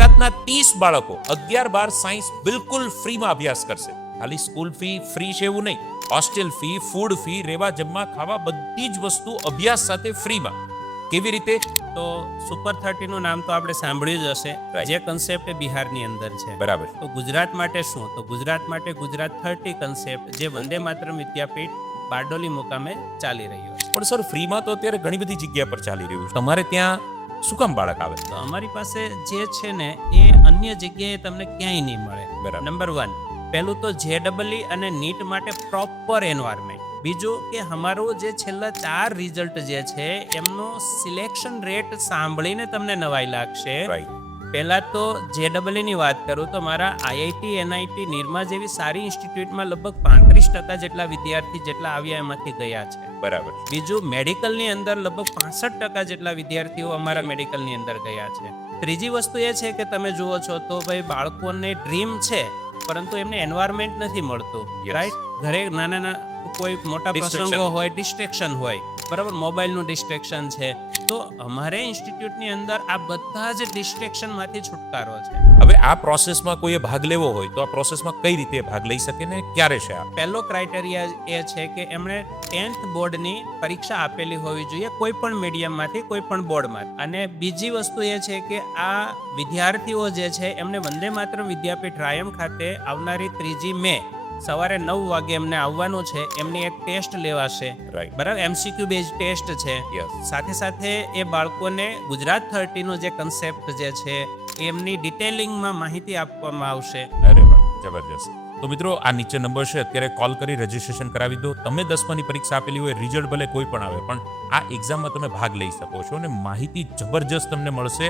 ગુજરાતના 30 બાળકો 11-12 સાયન્સ બિલકુલ ફ્રીમાં અભ્યાસ કરશે. ખાલી સ્કૂલ ફી ફ્રી છે એવું નહીં, હોસ્ટેલ ફી, ફૂડ ફી, રહેવા જમવા ખાવા બધી જ વસ્તુ અભ્યાસ સાથે ફ્રીમાં. કેવી રીતે? તો સુપર 30 નું નામ તો આપણે સાંભળ્યું જ હશે. Right. જે કન્સેપ્ટ એ બિહારની અંદર છે. બરાબર. તો ગુજરાત માટે શું? તો ગુજરાત માટે ગુજરાત 30 કન્સેપ્ટ જે વંદે માતરમ વિદ્યાપીઠ બારડોલી મુકામે ચાલી રહ્યો છે. પણ સર ફ્રીમાં તો અત્યારે ઘણી બધી જગ્યા પર ચાલી રહ્યું છે. તમારે ત્યાં શું કામ બાળક આવે? તો અમારી પાસે જે છે ને એ અન્ય જગ્યાએ તમને ક્યાંય નહીં મળે. બરાબર. નંબર 1, પહેલું તો JEE અને નીટ માટે પ્રોપર એન્વાયરમેન્ટ. બીજું કે અમારું જે છેલ્લા 4 રિઝલ્ટ જે છે એમનો સિલેક્શન રેટ સાંભળીને તમને નવાઈ લાગશે. રાઈટ. પહેલા તો JEE ની વાત કરું તો મારા IIT NIT નિરમા જેવી સારી ઇન્સ્ટિટ્યૂટમાં લગભગ 35% જેટલા વિદ્યાર્થી જેટલા આવ્યા એમાંથી ગયા છે. બરાબર. બીજું મેડિકલની અંદર લગભગ 65% જેટલા વિદ્યાર્થીઓ અમારા મેડિકલની અંદર ગયા છે. ત્રીજી વસ્તુ એ છે કે તમે જુઓ છો તો ભાઈ બાળકોને ડ્રીમ છે પરંતુ એમને એન્વાયરમેન્ટ નથી મળતું. Yes. રાઈટ? ઘરે નાના કોઈ મોટા Distraction. પ્રસંગો હોય, ડિસ્ટ્રેક્શન હોય, બરાબર, મોબાઈલનું ડિસ્ટ્રેક્શન છે. તો અમારે ઇન્સ્ટિટ્યૂટની અંદર આ બધા જ ડિસ્ટ્રેક્શનમાંથી છુટકારો છે. હવે આ પ્રોસેસમાં કોઈએ ભાગ લેવો હોય તો આ પ્રોસેસમાં કઈ રીતે ભાગ લઈ શકે ને ક્યારે છે આ? પહેલો ક્રાઇટેરિયા એ છે કે એમણે 10th બોર્ડની પરીક્ષા આપેલી હોવી જોઈએ કોઈ પણ મીડિયમમાંથી, કોઈ પણ બોર્ડમાંથી. અને બીજી વસ્તુ એ છે કે આ વિદ્યાર્થીઓ જે છે એમને વંદે માતરમ વિદ્યાપીઠ રાયમ ખાતે આવનારી 3 મે સવારે 9 વાગે એમને આવવાનું છે. એમની એક ટેસ્ટ લેવાશે. રાઈટ. બરાબર, MCQ બેઝ ટેસ્ટ છે. યસ. સાથે સાથે એ બાળકોને ગુજરાત 30 નો જે કન્સેપ્ટ જે છે એમની ડિટેલિંગમાં માહિતી આપવામાં આવશે. અરે વાહ, જબરજસ્ત. તો મિત્રો આ નીચે નંબર છે, અત્યારે કોલ કરી રજીસ્ટ્રેશન કરાવી દો. તમે 10માની પરીક્ષા આપેલી હોય, રિઝલ્ટ ભલે કોઈ પણ આવે, પણ આ એક્ઝામમાં તમે ભાગ લઈ શકો છો અને માહિતી જબરજસ્ત તમને મળશે.